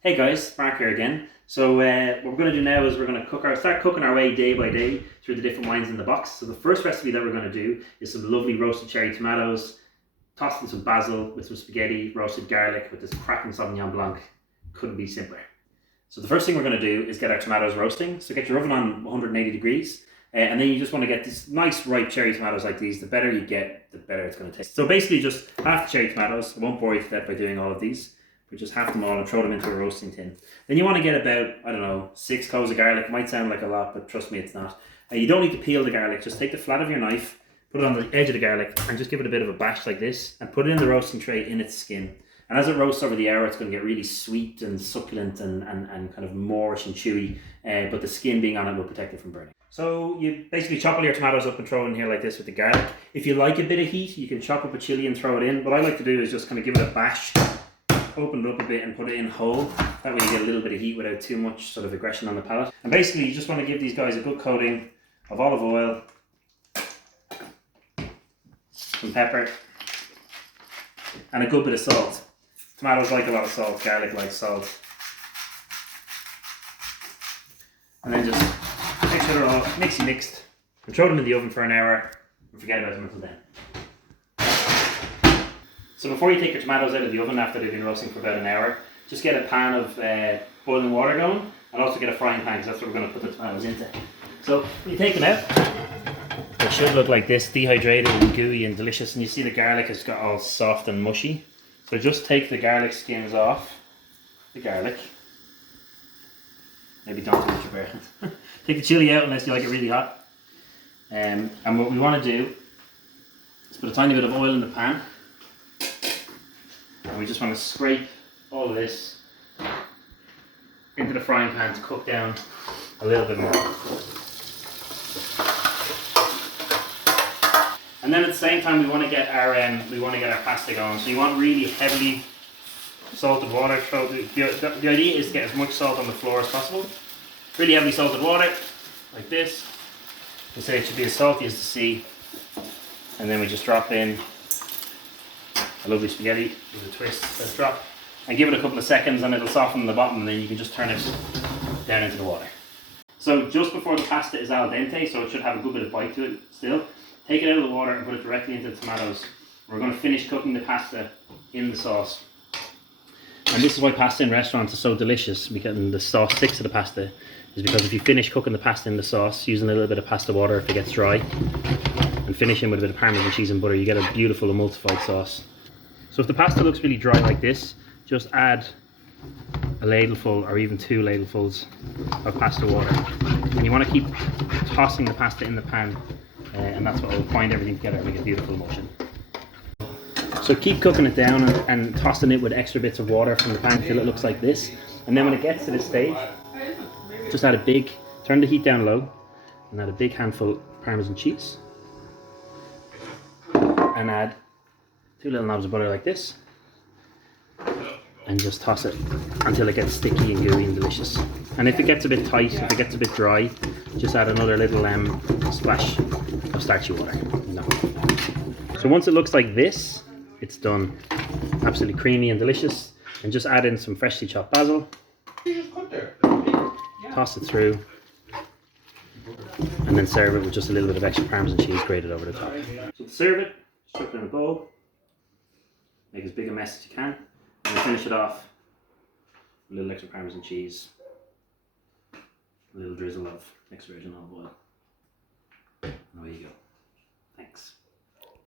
Hey guys, Mark here again. So what we're going to do now is we're going to start cooking our way day by day through the different wines in the box. So the first recipe that we're going to do is some lovely roasted cherry tomatoes, tossed in some basil with some spaghetti, roasted garlic with this cracking Sauvignon Blanc. Couldn't be simpler. So the first thing we're going to do is get our tomatoes roasting. So get your oven on 180 degrees. And then you just want to get these nice ripe cherry tomatoes like these. The better you get, the better it's going to taste. So basically just half the cherry tomatoes. I won't bore you to death by doing all of these. But just half them all and throw them into a roasting tin. Then you want to get about, I don't know, 6 cloves of garlic. It might sound like a lot, but trust me, it's not. You don't need to peel the garlic. Just take the flat of your knife, put it on the edge of the garlic, and just give it a bit of a bash like this, and put it in the roasting tray in its skin. And as it roasts over the hour, it's going to get really sweet and succulent and kind of moorish and chewy, but the skin being on it will protect it from burning. So you basically chop all your tomatoes up and throw it in here like this with the garlic. If you like a bit of heat, you can chop up a chili and throw it in. What I like to do is just kind of give it a bash, open it up a bit and put it in whole. That way you get a little bit of heat without too much sort of aggression on the palate. And basically you just want to give these guys a good coating of olive oil, some pepper, and a good bit of salt. Tomatoes like a lot of salt, garlic likes salt. And then just mix it all, mixed, and throw them in the oven for an hour and forget about them until then. So before you take your tomatoes out of the oven after they've been roasting for about an hour, just get a pan of boiling water going, and also get a frying pan because that's what we're going to put the tomatoes into. So when you take them out, they should look like this, dehydrated and gooey and delicious, and you see the garlic has got all soft and mushy. So just take the garlic skins off the garlic. Maybe don't do it your bare hand. Take the chili out unless you like it really hot. And what we want to do is put a tiny bit of oil in the pan. And we just want to scrape all of this into the frying pan to cook down a little bit more. And then at the same time we want to get our pasta going. So you want really heavily salted water. The idea is to get as much salt on the floor as possible. Really heavily salted water, like this. You say it should be as salty as the sea. And then we just drop in a lovely spaghetti with a twist, let's drop, and give it a couple of seconds and it'll soften the bottom, and then you can just turn it down into the water. So just before the pasta is al dente, so it should have a good bit of bite to it still, take it out of the water and put it directly into the tomatoes. We're going to finish cooking the pasta in the sauce. And this is why pasta in restaurants is so delicious, because the sauce sticks to the pasta, is because if you finish cooking the pasta in the sauce, using a little bit of pasta water if it gets dry, and finishing with a bit of Parmesan cheese and butter, you get a beautiful emulsified sauce. So if the pasta looks really dry like this, just add a ladleful or even 2 ladlefuls of pasta water. And you want to keep tossing the pasta in the pan, and that's what will bind everything together and make a beautiful emulsion. So keep cooking it down and tossing it with extra bits of water from the pan until it looks like this. And then when it gets to this stage, just turn the heat down low and add a big handful of Parmesan cheese. And add 2 little knobs of butter like this, and just toss it until it gets sticky and gooey and delicious. And if it gets a bit tight, if it gets a bit dry, just add another little splash of starchy water. So once it looks like this, it's done. Absolutely creamy and delicious. And just add in some freshly chopped basil, toss it through, and then serve it with just a little bit of extra Parmesan cheese grated over the top. So to serve it, chuck it in a bowl. Make as big a mess as you can, and then finish it off with a little extra Parmesan cheese, a little drizzle of extra virgin olive oil.